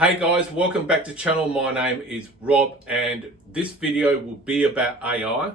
Hey guys, welcome back to channel. My name is Rob and this video will be about AI.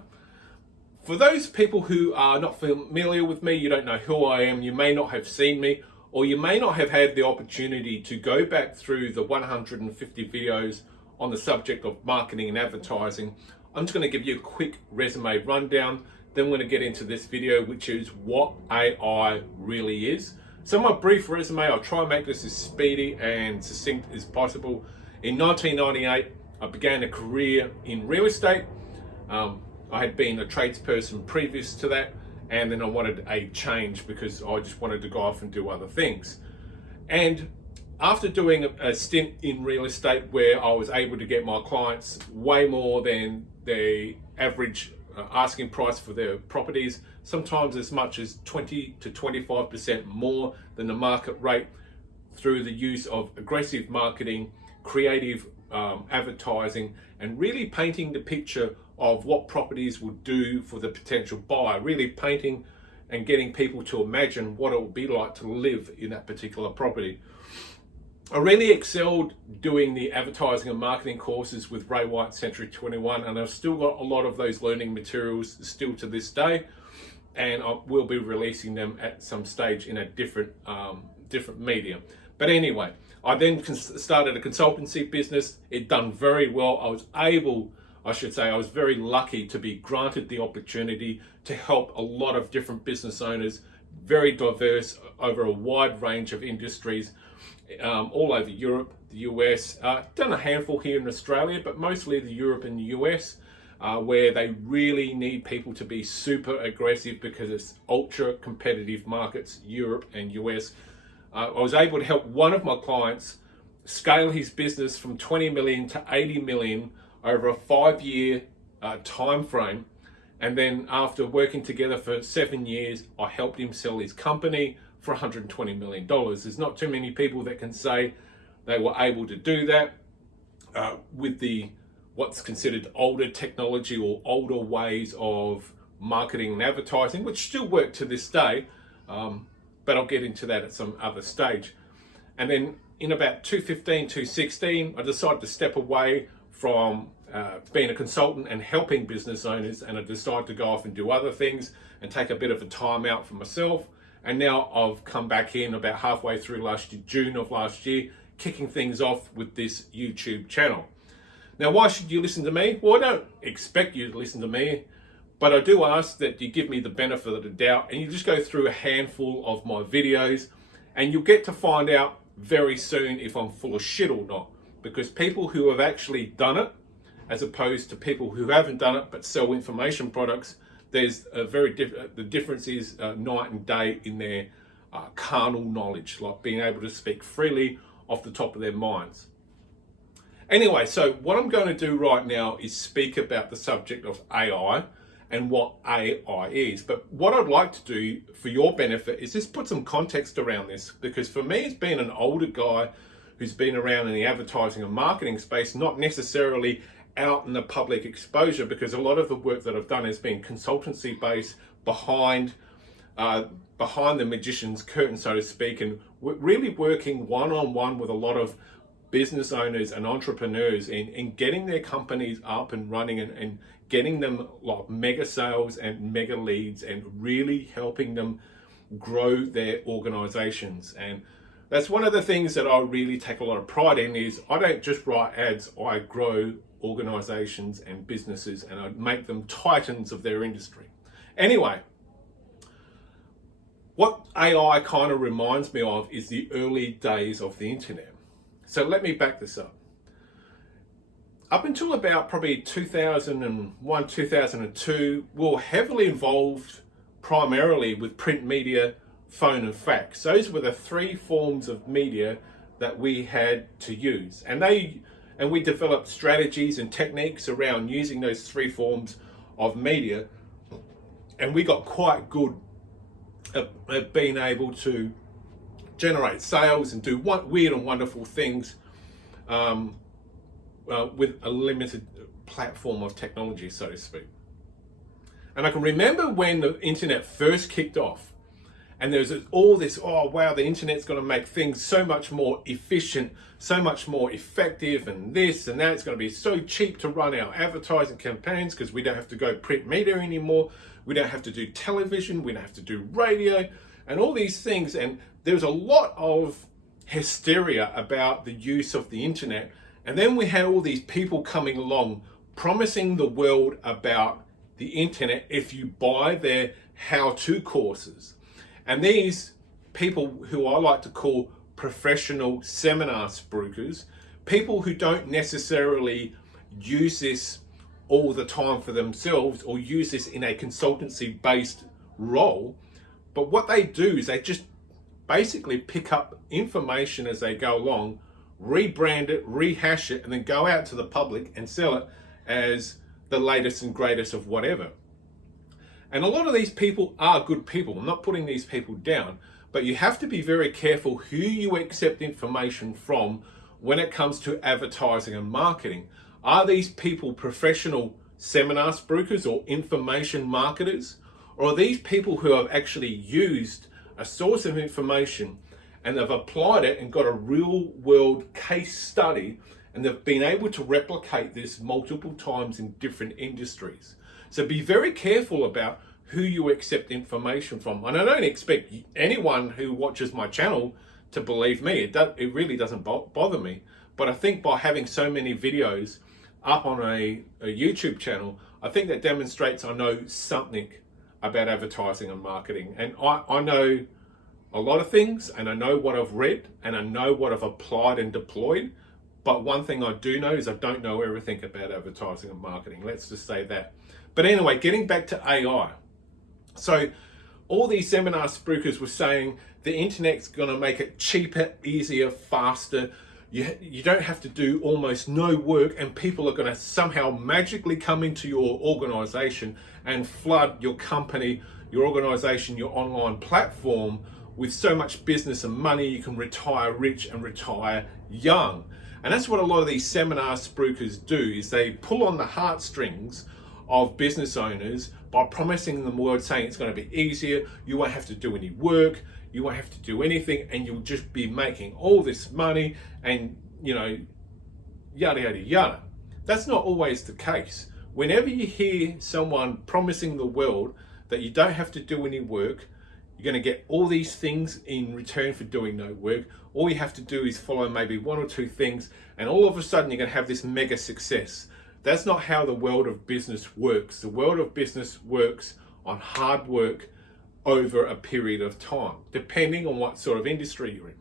For those people who are not familiar with me, you don't know who I am, you may not have seen me, or you may not have had the opportunity to go back through the 150 videos on the subject of marketing and advertising. I'm just going to give you a quick resume rundown, then we're going to get into this video, which is what AI really is. So my brief resume, I'll try and make this as speedy and succinct as possible. In 1998, I began a career in real estate. I had been a tradesperson previous to that, and then I wanted a change because I just wanted to go off and do other things. And after doing a stint in real estate where I was able to get my clients way more than the average asking price for their properties, sometimes as much as 20 to 25% more than the market rate, through the use of aggressive marketing, creative advertising, and really painting the picture of what properties will do for the potential buyer, really painting and getting people to imagine what it will be like to live in that particular property. I really excelled doing the advertising and marketing courses with Ray White Century 21, and I've still got a lot of those learning materials still to this day, and I will be releasing them at some stage in a different medium. But anyway, I then started a consultancy business. It done very well. I was very lucky to be granted the opportunity to help a lot of different business owners, very diverse over a wide range of industries, all over Europe, the US, done a handful here in Australia, but mostly the Europe and the US, where they really need people to be super aggressive because it's ultra competitive markets, Europe and US. I was able to help one of my clients scale his business from 20 million to 80 million over a 5-year time frame. And then after working together for 7 years, I helped him sell his company for $120 million. There's not too many people that can say they were able to do that with what's considered older technology or older ways of marketing and advertising, which still work to this day, but I'll get into that at some other stage. And then in about 2015, 2016, I decided to step away from being a consultant and helping business owners, and I decided to go off and do other things and take a bit of a time out for myself. And now I've come back in about halfway through June of last year, kicking things off with this YouTube channel. Now, why should you listen to me? Well, I don't expect you to listen to me, but I do ask that you give me the benefit of the doubt and you just go through a handful of my videos, and you'll get to find out very soon if I'm full of shit or not, because people who have actually done it, as opposed to people who haven't done it but sell information products, there's a the difference is night and day in their carnal knowledge, like being able to speak freely off the top of their minds. Anyway, so what I'm going to do right now is speak about the subject of AI and what AI is. But what I'd like to do for your benefit is just put some context around this, because for me, as being an older guy who's been around in the advertising and marketing space, not necessarily out in the public exposure, because a lot of the work that I've done has been consultancy based behind the magician's curtain, so to speak, and really working one-on-one with a lot of business owners and entrepreneurs in getting their companies up and running and getting them like mega sales and mega leads and really helping them grow their organizations. And that's one of the things that I really take a lot of pride in, is I don't just write ads, I grow organizations and businesses, and I make them titans of their industry. Anyway, what AI kind of reminds me of is the early days of the internet. So let me back this up. Up until about probably 2001, 2002, we were heavily involved primarily with print media, phone and fax. Those were the three forms of media that we had to use. And we developed strategies and techniques around using those three forms of media. And we got quite good at being able to generate sales and do weird and wonderful things with a limited platform of technology, so to speak. And I can remember when the internet first kicked off, And there's all this, oh wow, the internet's going to make things so much more efficient, so much more effective, and this and that. It's going to be so cheap to run our advertising campaigns because we don't have to go print media anymore. We don't have to do television. We don't have to do radio and all these things. And there's a lot of hysteria about the use of the internet. And then we had all these people coming along promising the world about the internet if you buy their how-to courses. And these people, who I like to call professional seminar spruikers, people who don't necessarily use this all the time for themselves or use this in a consultancy based role, but what they do is they just basically pick up information as they go along, rebrand it, rehash it, and then go out to the public and sell it as the latest and greatest of whatever. And a lot of these people are good people. I'm not putting these people down, but you have to be very careful who you accept information from when it comes to advertising and marketing. Are these people professional seminar spruikers or information marketers? Or are these people who have actually used a source of information and they've applied it and got a real world case study, and they've been able to replicate this multiple times in different industries? So be very careful about who you accept information from. And I don't expect anyone who watches my channel to believe me. It really doesn't bother me. But I think by having so many videos up on a YouTube channel, I think that demonstrates I know something about advertising and marketing. And I know a lot of things, and I know what I've read, and I know what I've applied and deployed. But one thing I do know is I don't know everything about advertising and marketing. Let's just say that. But anyway, getting back to AI. So all these seminar spruikers were saying the internet's going to make it cheaper, easier, faster. You don't have to do almost no work, and people are going to somehow magically come into your organization and flood your company, your organization, your online platform with so much business and money. You can retire rich and retire young. And that's what a lot of these seminar spruikers do, is they pull on the heartstrings of business owners by promising them words, saying it's going to be easier, you won't have to do any work, you won't have to do anything, and you'll just be making all this money, and yada yada yada. That's not always the case. Whenever you hear someone promising the world that you don't have to do any work, you're going to get all these things in return for doing no work, all you have to do is follow maybe one or two things, and all of a sudden you're going to have this mega success. That's not how the world of business works. The world of business works on hard work over a period of time, depending on what sort of industry you're in.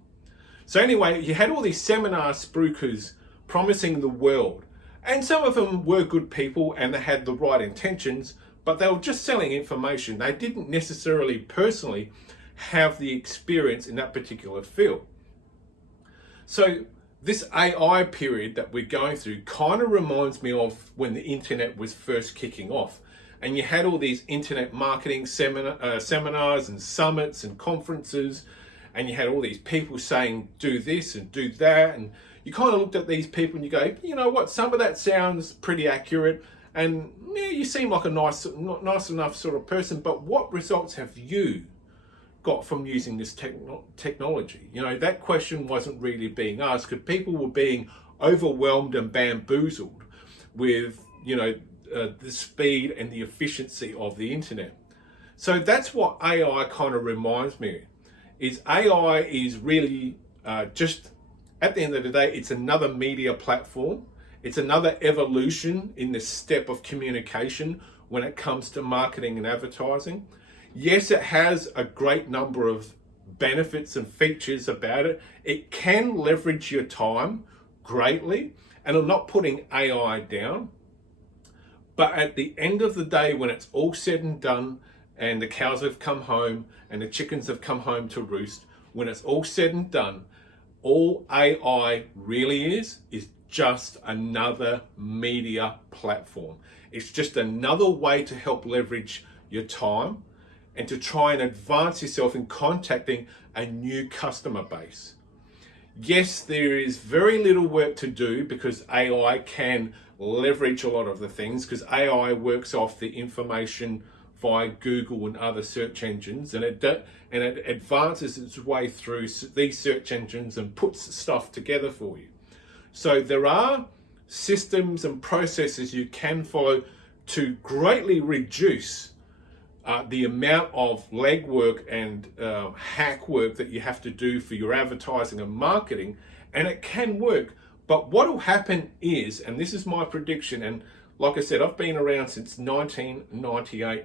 So anyway, you had all these seminar spruikers promising the world, and some of them were good people and they had the right intentions, but they were just selling information. They didn't necessarily personally have the experience in that particular field. So this AI period that we're going through kind of reminds me of when the internet was first kicking off. And you had all these internet marketing seminars and summits and conferences, and you had all these people saying, do this and do that. And you kind of looked at these people and you go, you know what, some of that sounds pretty accurate. And yeah, you seem like a nice enough sort of person, but what results have you got from using this technology? That question wasn't really being asked, because people were being overwhelmed and bamboozled with the speed and the efficiency of the internet. So that's what AI kind of reminds me, is AI is really just, at the end of the day, it's another media platform. It's another evolution in the step of communication when it comes to marketing and advertising. Yes, it has a great number of benefits and features about it. It can leverage your time greatly, and I'm not putting AI down. But at the end of the day, when it's all said and done, and the cows have come home and the chickens have come home to roost, when it's all said and done, all AI really is just another media platform. It's just another way to help leverage your time and to try and advance yourself in contacting a new customer base. Yes, there is very little work to do because AI can leverage a lot of the things, because AI works off the information via Google and other search engines, and it advances its way through these search engines and puts stuff together for you. So there are systems and processes you can follow to greatly reduce the amount of legwork and hack work that you have to do for your advertising and marketing, and it can work. But what will happen is, and this is my prediction, and like I said, I've been around since 1998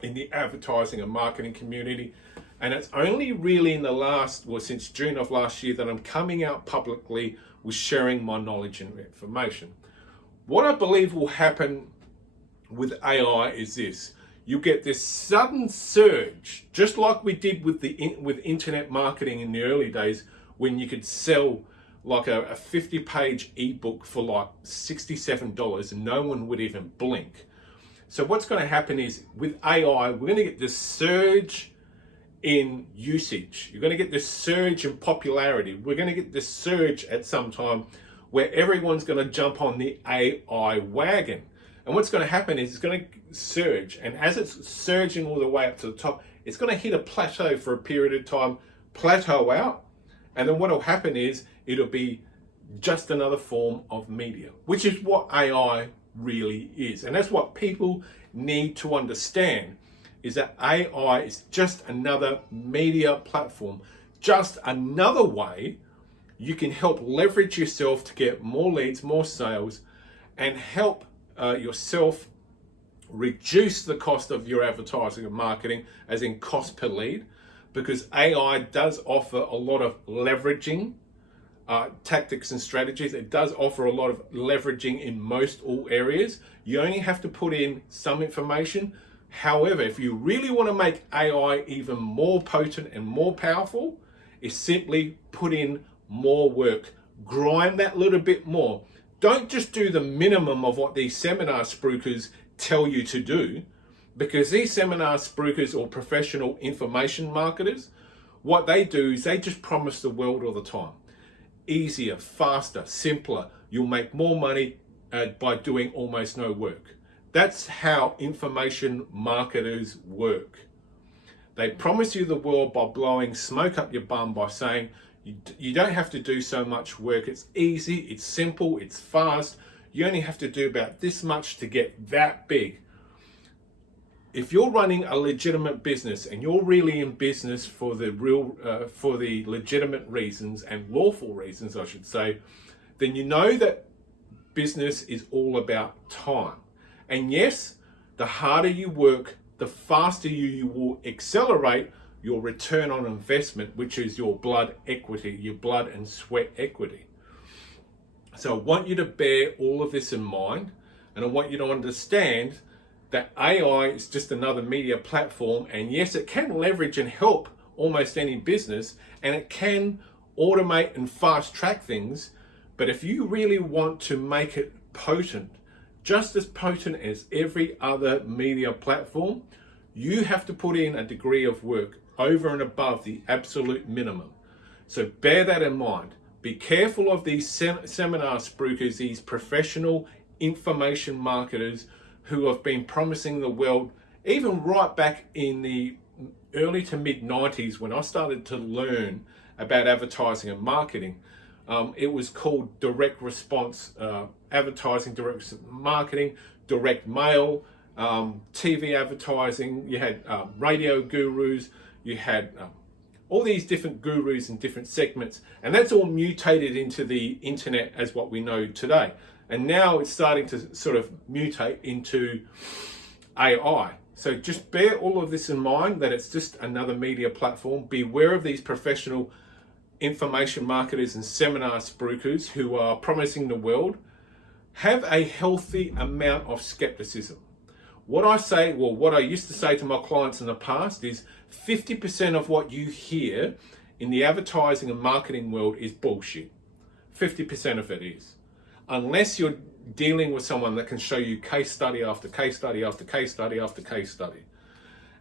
in the advertising and marketing community, and it's only really in the last, well, since June of last year, that I'm coming out publicly with sharing my knowledge and information. What I believe will happen with AI is this: you get this sudden surge, just like we did with internet marketing in the early days, when you could sell like a 50-page ebook for like $67 and no one would even blink. So what's going to happen is, with AI, we're going to get this surge in usage. You're going to get this surge in popularity. We're going to get this surge at some time where everyone's going to jump on the AI wagon. And what's going to happen is it's going to surge, and as it's surging all the way up to the top, it's going to hit a plateau for a period of time, plateau out, and then what will happen is it'll be just another form of media, which is what AI really is. And that's what people need to understand, is that AI is just another media platform, just another way you can help leverage yourself to get more leads, more sales, and help yourself reduce the cost of your advertising and marketing, as in cost per lead, because AI does offer a lot of leveraging tactics and strategies. It does offer a lot of leveraging in most all areas. You only have to put in some information. However, if you really want to make AI even more potent and more powerful, is simply put in more work. Grind that little bit more. Don't just do the minimum of what these seminar spruikers tell you to do, because these seminar spruikers or professional information marketers, what they do is they just promise the world all the time. Easier, faster, simpler. You'll make more money by doing almost no work. That's how information marketers work. They promise you the world by blowing smoke up your bum, by saying you don't have to do so much work. It's easy, it's simple, it's fast. You only have to do about this much to get that big. If you're running a legitimate business and you're really in business for the legitimate reasons and lawful reasons, I should say, then you know that business is all about time. And yes, the harder you work, the faster you will accelerate your return on investment, which is your blood equity, your blood and sweat equity. So I want you to bear all of this in mind, and I want you to understand that AI is just another media platform, and yes, it can leverage and help almost any business, and it can automate and fast track things, but if you really want to make it potent, just as potent as every other media platform, you have to put in a degree of work over and above the absolute minimum. So bear that in mind. Be careful of these seminar spruikers, these professional information marketers who have been promising the world, even right back in the early to mid 90s when I started to learn about advertising and marketing. It was called direct response advertising, direct marketing, direct mail, TV advertising. You had radio gurus, you had all these different gurus in different segments, and that's all mutated into the internet as what we know today. And now it's starting to sort of mutate into AI. So just bear all of this in mind, that it's just another media platform. Beware of these professional information marketers and seminar spruikers who are promising the world. Have a healthy amount of skepticism. What I used to say to my clients in the past is 50% of what you hear in the advertising and marketing world is bullshit. 50% of it is. Unless you're dealing with someone that can show you case study after case study after case study after case study.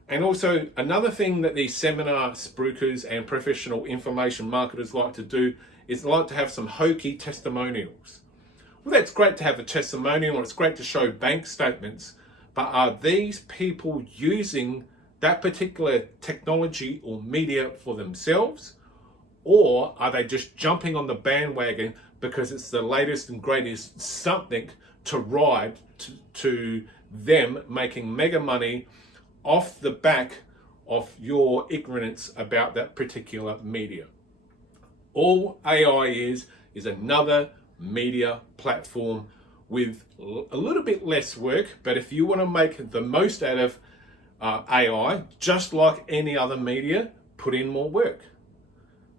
And also another thing that these seminar spruikers and professional information marketers like to do is like to have some hokey testimonials. Well, that's great to have a testimonial, and it's great to show bank statements, but are these people using that particular technology or media for themselves? Or are they just jumping on the bandwagon because it's the latest and greatest something to ride to them making mega money off the back of your ignorance about that particular media? All AI is another media platform with a little bit less work, but if you want to make the most out of AI, just like any other media, put in more work.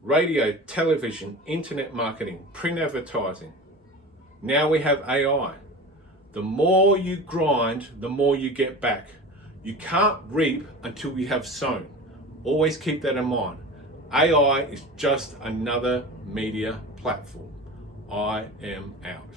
Radio, television, internet marketing, print advertising. Now we have AI. The more you grind, the more you get back. You can't reap until you have sown. Always keep that in mind. AI is just another media platform. I am out.